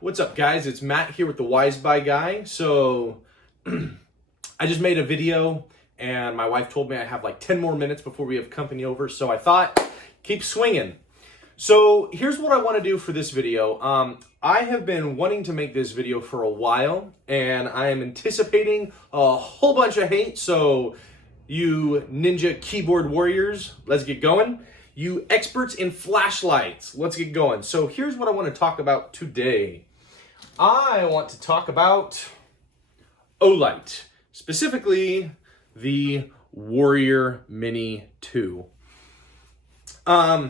What's up, guys? It's Matt here with the Wise Buy Guy. So I just made a video and my wife told me I have like 10 more minutes before we have company over. So I thought, keep swinging. So here's what I want to do for this video. I have been wanting to make this video for a while and I am anticipating a whole bunch of hate. So you ninja keyboard warriors, let's get going. You experts in flashlights, let's get going. So here's what I want to talk about today. I want to talk about Olight, specifically the Warrior Mini 2. I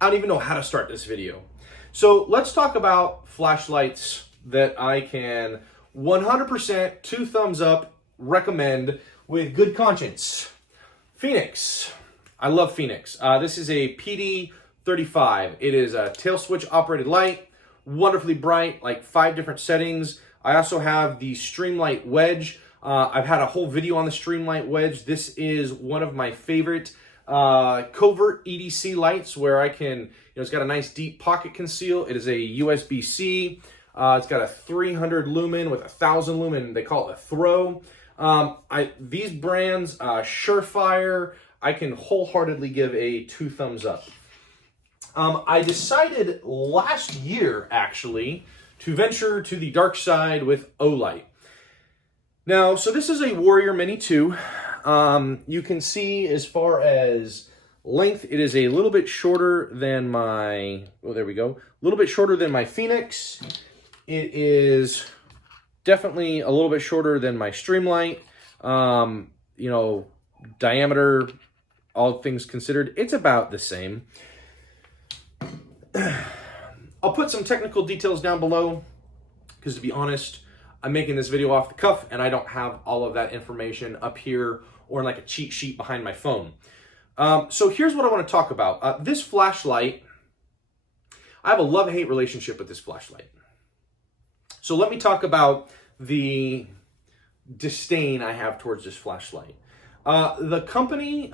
don't even know how to start this video. So let's talk about flashlights that I can 100% 2 thumbs up recommend with good conscience. Phoenix. I love Phoenix. This is a PD35. It is a tail switch operated light, wonderfully bright, like 5 different settings. I also have the Streamlight Wedge. I've had a whole video on the Streamlight Wedge. This is one of my favorite covert EDC lights where I can, it's got a nice deep pocket conceal. It is a USB-C. It's got a 300 lumen with 1,000 lumen. They call it a throw. These brands, Surefire, I can wholeheartedly give a 2 thumbs up. I decided last year, actually, to venture to the dark side with Olight. Now, so this is a Warrior Mini 2. You can see as far as length, it is a little bit shorter than my, oh, there we go. A little bit shorter than my Phoenix. It is definitely a little bit shorter than my Streamlight. Diameter, all things considered, it's about the same. I'll put some technical details down below because, to be honest, I'm making this video off the cuff and I don't have all of that information up here or in like a cheat sheet behind my phone. So here's what I want to talk about. This flashlight, I have a love-hate relationship with this flashlight. So let me talk about the disdain I have towards this flashlight. The company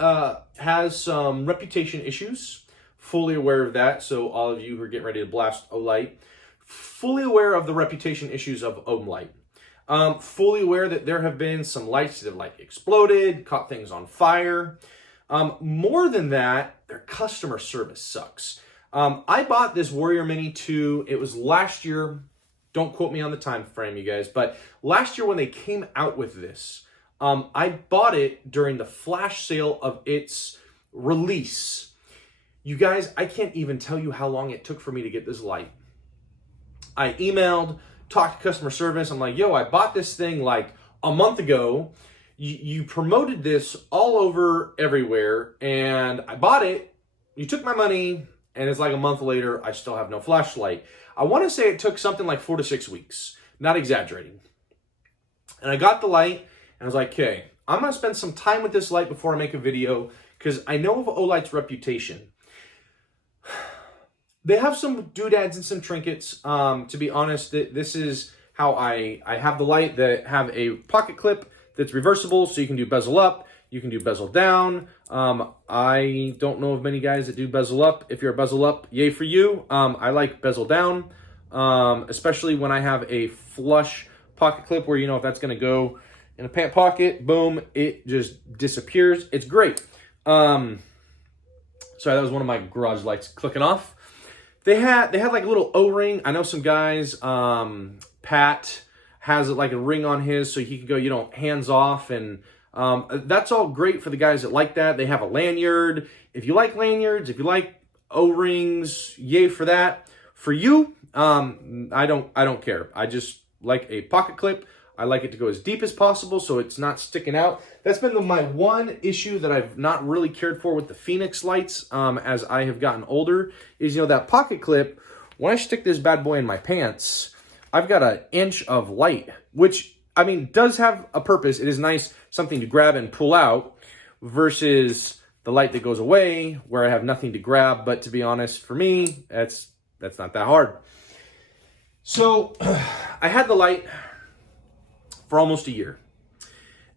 has some reputation issues. Fully aware of that. So all of you who are getting ready to blast Olight, fully aware of the reputation issues of Olight. Fully aware that there have been some lights that have like exploded, caught things on fire. More than that, their customer service sucks. I bought this Warrior Mini 2. It was last year. Don't quote me on the time frame, you guys, but last year when they came out with this, I bought it during the flash sale of its release. You guys, I can't even tell you how long it took for me to get this light. I emailed, talked to customer service. I'm like, yo, I bought this thing like a month ago. You promoted this all over everywhere, and I bought it. You took my money, and it's like a month later, I still have no flashlight. I want to say it took something like 4 to 6 weeks. Not exaggerating. And I got the light, and I was like, okay, I'm going to spend some time with this light before I make a video, because I know of Olight's reputation. They have some doodads and some trinkets. To be honest, this is how I have the light that have a pocket clip that's reversible, so you can do bezel up, you can do bezel down. I don't know of many guys that do bezel up. If you're a bezel up, yay for you. I like bezel down, especially when I have a flush pocket clip where, if that's going to go in a pant pocket, boom, it just disappears. It's great. Sorry, that was one of my garage lights clicking off. They had like a little O-ring. I know some guys, Pat has like a ring on his so he can go, hands off. And that's all great for the guys that like that. They have a lanyard. If you like lanyards, if you like O-rings, yay for that. For you, I don't care. I just like a pocket clip. I like it to go as deep as possible so it's not sticking out. That's been my one issue that I've not really cared for with the Phoenix lights as I have gotten older is, that pocket clip, when I stick this bad boy in my pants, I've got an inch of light, which, does have a purpose. It is nice, something to grab and pull out versus the light that goes away where I have nothing to grab. But to be honest, for me, that's not that hard. So I had the light for almost a year.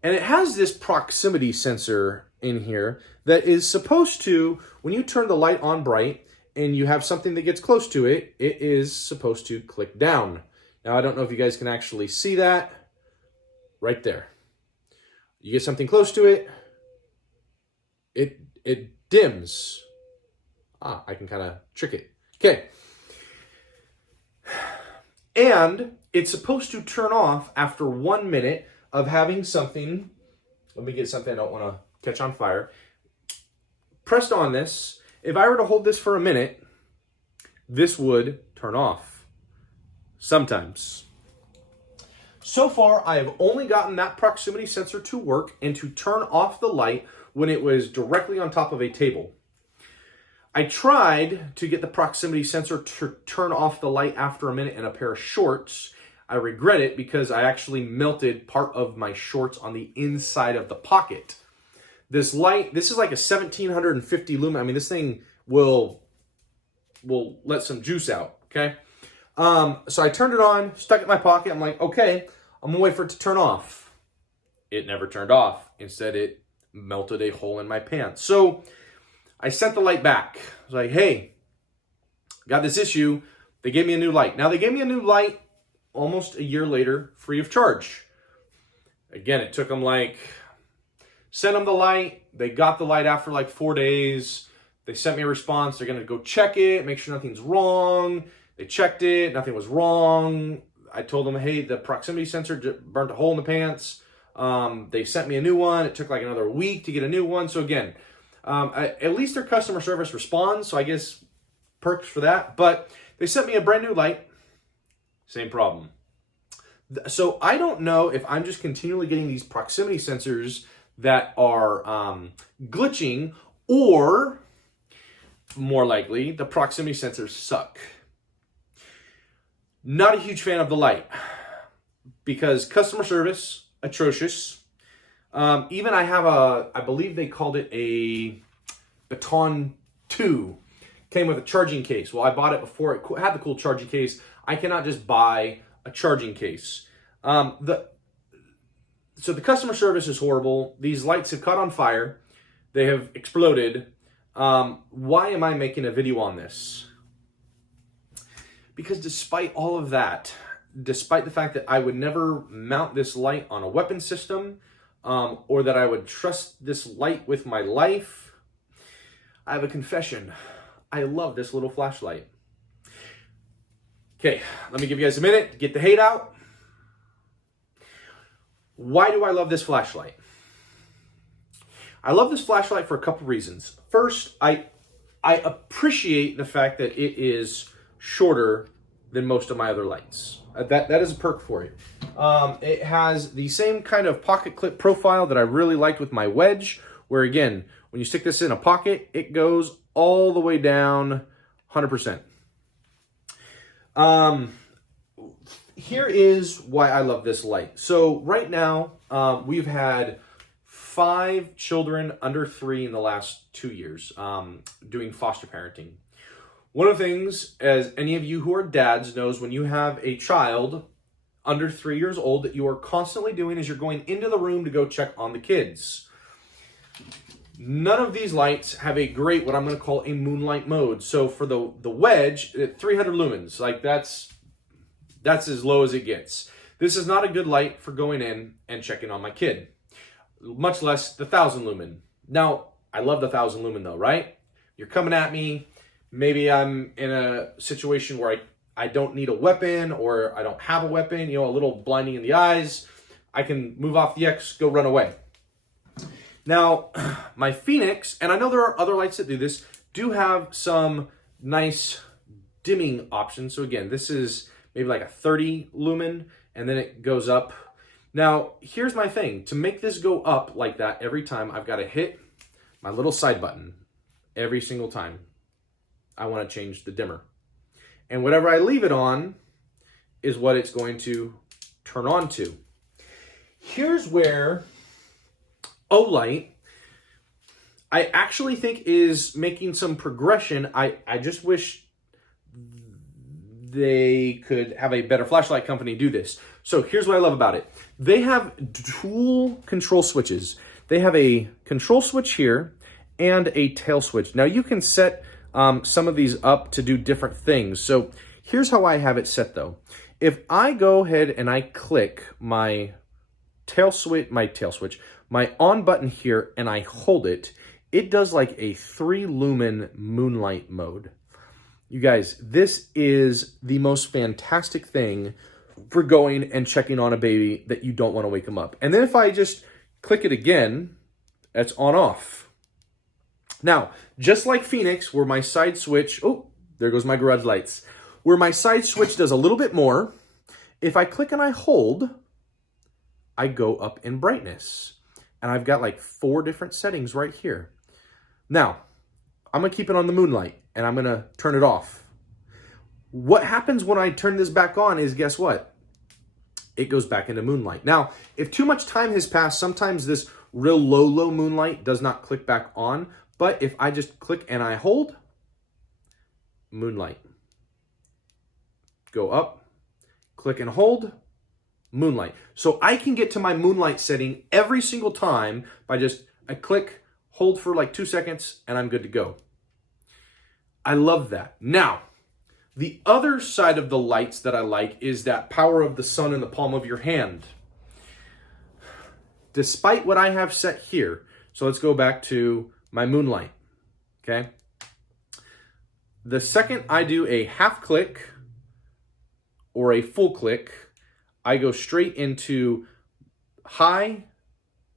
And it has this proximity sensor in here that is supposed to, when you turn the light on bright, and you have something that gets close to it, it is supposed to click down. Now, I don't know if you guys can actually see that right there. You get something close to it, it dims. I can kind of trick it. Okay. And it's supposed to turn off after 1 minute of having something. Let me get something I don't want to catch on fire. Pressed on this, if I were to hold this for a minute, this would turn off. Sometimes. So far, I have only gotten that proximity sensor to work and to turn off the light when it was directly on top of a table. I tried to get the proximity sensor to turn off the light after a minute in a pair of shorts. I regret it because I actually melted part of my shorts on the inside of the pocket. This light, this is like a 1750 lumen. I mean, this thing will let some juice out, okay? So I turned it on, stuck it in my pocket. I'm like, okay, I'm gonna wait for it to turn off. It never turned off. Instead, it melted a hole in my pants. So I sent the light back. I was like, hey, got this issue. They gave me a new light. Now, they gave me a new light almost a year later, free of charge. Again, it took them sent them the light. They got the light after 4 days. They sent me a response. They're going to go check it, make sure nothing's wrong. They checked it. Nothing was wrong. I told them, hey, the proximity sensor burnt a hole in the pants. They sent me a new one. It took another week to get a new one. So again, at least their customer service responds, so I guess perks for that. But they sent me a brand new light, same problem. So I don't know if I'm just continually getting these proximity sensors that are glitching, or more likely, the proximity sensors suck. Not a huge fan of the light because customer service, atrocious. Even I have I believe they called it a Baton 2. Came with a charging case. Well, I bought it before it had the cool charging case. I cannot just buy a charging case. So the customer service is horrible. These lights have caught on fire. They have exploded. Why am I making a video on this? Because despite all of that, despite the fact that I would never mount this light on a weapon system, or that I would trust this light with my life, I have a confession. I love this little flashlight. Okay, let me give you guys a minute to get the hate out. Why do I love this flashlight? I love this flashlight for a couple reasons. First, I appreciate the fact that it is shorter than most of my other lights. That is a perk for it. It has the same kind of pocket clip profile that I really liked with my wedge, where again, when you stick this in a pocket, it goes all the way down 100%. Here is why I love this light. So right now, we've had 5 children under 3 in the last 2 years doing foster parenting. One of the things, as any of you who are dads knows, when you have a child under 3 years old, that you are constantly doing is you're going into the room to go check on the kids. None of these lights have a great, what I'm going to call a moonlight mode. So for the wedge, 300 lumens, that's as low as it gets. This is not a good light for going in and checking on my kid, much less the 1000 lumen. Now, I love the 1000 lumen though, right? You're coming at me. Maybe I'm in a situation where I don't need a weapon, or I don't have a weapon, a little blinding in the eyes. I can move off the X, go run away. Now, my Phoenix, and I know there are other lights that do this, do have some nice dimming options. So again, this is maybe a 30 lumen, and then it goes up. Now, here's my thing. To make this go up like that every time, I've got to hit my little side button every single time I want to change the dimmer. And whatever I leave it on is what it's going to turn on to. Here's where Olight, I actually think, is making some progression. I just wish they could have a better flashlight company do this. So here's what I love about it. They have dual control switches. They have a control switch here and a tail switch. Now you can set some of these up to do different things. So here's how I have it set though. If I go ahead and I click my my on button here and I hold it, it does like a 3 lumen moonlight mode. You guys, this is the most fantastic thing for going and checking on a baby that you don't want to wake them up. And then if I just click it again, that's on off. Now, just like Phoenix, where my side switch, oh, there goes my garage lights, where my side switch does a little bit more, if I click and I hold, I go up in brightness. And I've got like 4 different settings right here. Now, I'm gonna keep it on the moonlight and I'm gonna turn it off. What happens when I turn this back on is, guess what? It goes back into moonlight. Now, if too much time has passed, sometimes this real low moonlight does not click back on. But if I just click and I hold, moonlight. Go up, click and hold, moonlight. So I can get to my moonlight setting every single time by I click, hold for like 2 seconds, and I'm good to go. I love that. Now, the other side of the lights that I like is that power of the sun in the palm of your hand. Despite what I have set here, so let's go back to my moonlight, okay? The second I do a half click or a full click, I go straight into high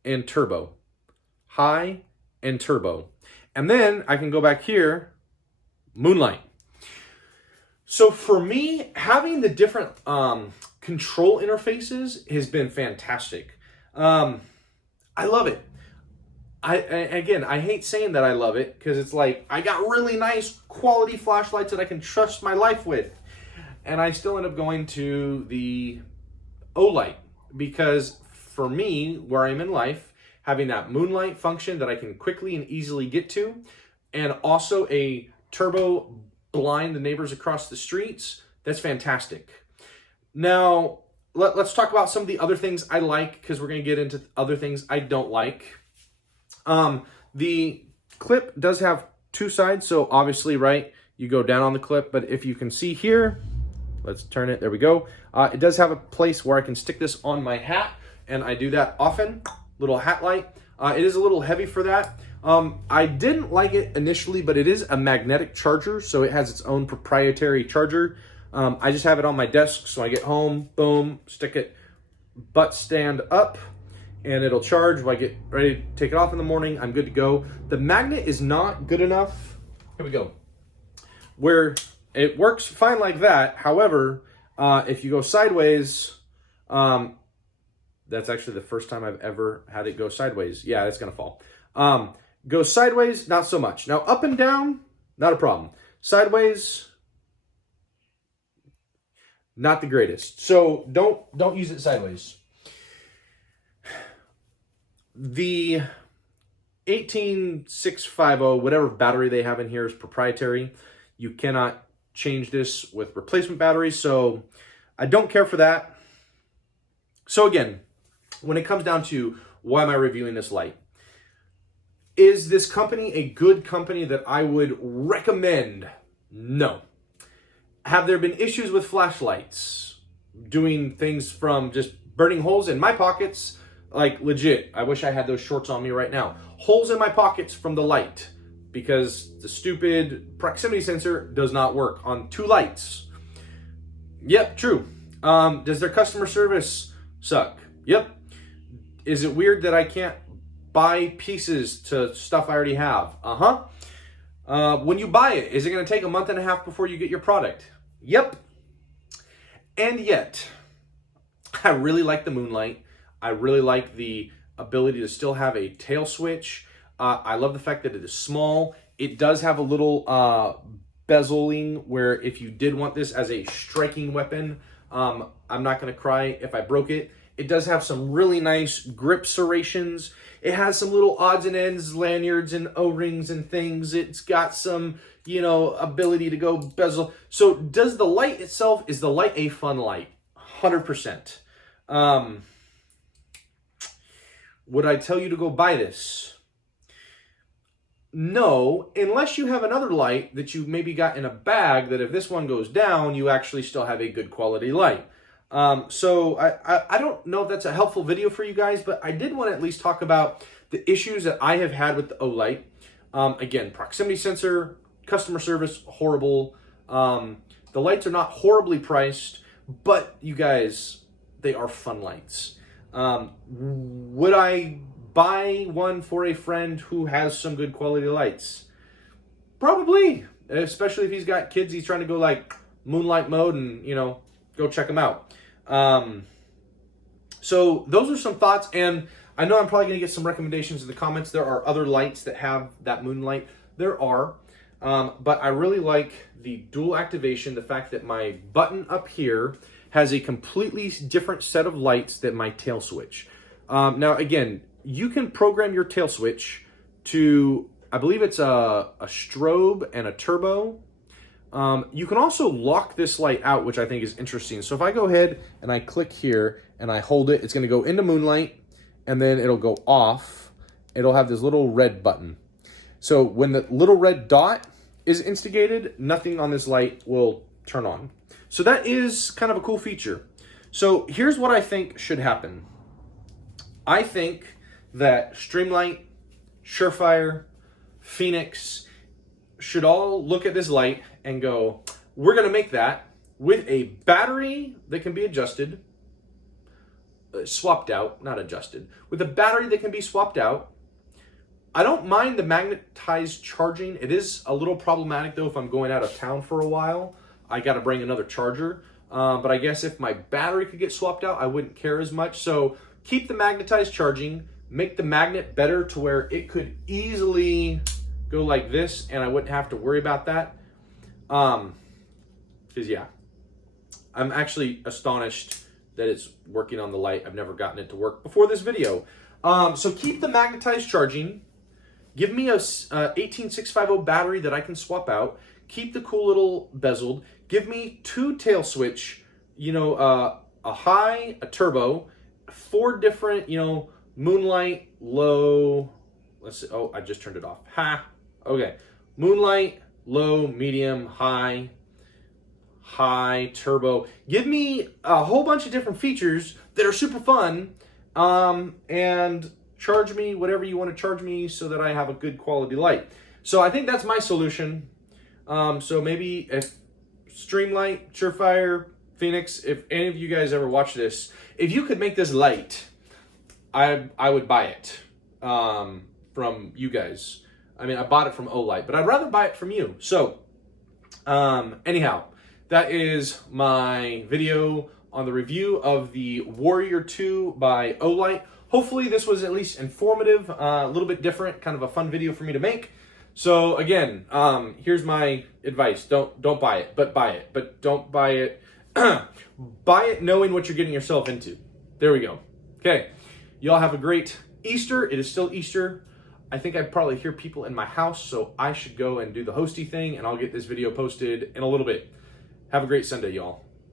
and turbo, high and turbo. And then I can go back here, moonlight. So for me, having the different control interfaces has been fantastic. I love it. I hate saying that I love it because it's like I got really nice quality flashlights that I can trust my life with. And I still end up going to the Olight because for me, where I'm in life, having that moonlight function that I can quickly and easily get to, and also a turbo blind the neighbors across the streets, that's fantastic. Now, let's talk about some of the other things I like, because we're going to get into other things I don't like. The clip does have 2 sides, so obviously, right, you go down on the clip, but if you can see here, let's turn it, there we go. It does have a place where I can stick this on my hat, and I do that often, little hat light. It is a little heavy for that. I didn't like it initially, but it is a magnetic charger, so it has its own proprietary charger. I just have it on my desk, so I get home, boom, stick it, butt stand up, and it'll charge. When I get ready to take it off in the morning, I'm good to go. The magnet is not good enough, here we go, where it works fine like that. However, if you go sideways, that's actually the first time I've ever had it go sideways. Yeah, it's gonna fall. Go sideways, not so much. Now up and down, not a problem. Sideways, not the greatest. So don't use it sideways. The 18650, whatever battery they have in here, is proprietary. You cannot change this with replacement batteries, so I don't care for that. So again, when it comes down to why am I reviewing this light, is this company a good company that I would recommend? No. Have there been issues with flashlights? Doing things from just burning holes in my pockets, like legit, I wish I had those shorts on me right now. Holes in my pockets from the light because the stupid proximity sensor does not work on 2 lights. Yep, true. Does their customer service suck? Yep. Is it weird that I can't buy pieces to stuff I already have? When you buy it, is it going to take a month and a half before you get your product? Yep. And yet, I really like the Moonlight. I really like the ability to still have a tail switch. I love the fact that it is small. It does have a little bezeling where if you did want this as a striking weapon, I'm not going to cry if I broke it. It does have some really nice grip serrations. It has some little odds and ends, lanyards and O-rings and things. It's got some, ability to go bezel. So does the light itself, is the light a fun light? 100%. Would I tell you to go buy this? no, unless you have another light that you maybe got in a bag that if this one goes down, you actually still have a good quality light. So I don't know if that's a helpful video for you guys, but I did want to at least talk about the issues that I have had with the Olight. Again, proximity sensor, customer service, horrible. The lights are not horribly priced, but you guys, they are fun lights. Would I buy one for a friend who has some good quality lights? Probably, especially if he's got kids, he's trying to go like Moonlight Mode and, you know, go check them out. So those are some thoughts, and I know I'm probably going to get some recommendations in the comments. There are other lights that have that Moonlight. There are, but I really like the dual activation, the fact that my button up here has a completely different set of lights than my tail switch. Now, again, you can program your tail switch to, I believe it's a strobe and a turbo. You can also lock this light out, which I think is interesting. So if I go ahead and I click here and I hold it, it's going to go into Moonlight, and then it'll go off. It'll have this little red button. So when the little red dot is instigated, nothing on this light will turn on. So that is kind of a cool feature. So here's what I think should happen. I think that Streamlight, Surefire, Phoenix should all look at this light and go, we're going to make that with a battery that can be adjusted, swapped out, not adjusted, with a battery that can be swapped out. I don't mind the magnetized charging. It is a little problematic though if I'm going out of town for a while. I got to bring another charger. But I guess if my battery could get swapped out, I wouldn't care as much. So keep the magnetized charging, make the magnet better to where it could easily go like this and I wouldn't have to worry about that. Because yeah, I'm actually astonished that it's working on the light. I've never gotten it to work before this video. So keep the magnetized charging. Give me a 18650 battery that I can swap out. Keep the cool little bezeled. Give me 2 tail switch, you know, a high, a turbo, 4 different, you know, Moonlight, low, let's see, oh, I just turned it off. Ha, okay. Moonlight, low, medium, high, turbo. Give me a whole bunch of different features that are super fun, and charge me whatever you want to charge me so that I have a good quality light. So I think that's my solution. So maybe if Streamlight, Surefire, Phoenix, if any of you guys ever watch this, if you could make this light, I would buy it from you guys. I mean, I bought it from Olight, but I'd rather buy it from you. So anyhow, that is my video on the review of the Warrior 2 by Olight. Hopefully this was at least informative, a little bit different, kind of a fun video for me to make. So again, here's my advice. Don't buy it, but buy it. But don't buy it. Buy it knowing what you're getting yourself into. There we go. Okay. Y'all have a great Easter. It is still Easter. I think I'd probably hear people in my house, so I should go and do the hosty thing, and I'll get this video posted in a little bit. Have a great Sunday, y'all.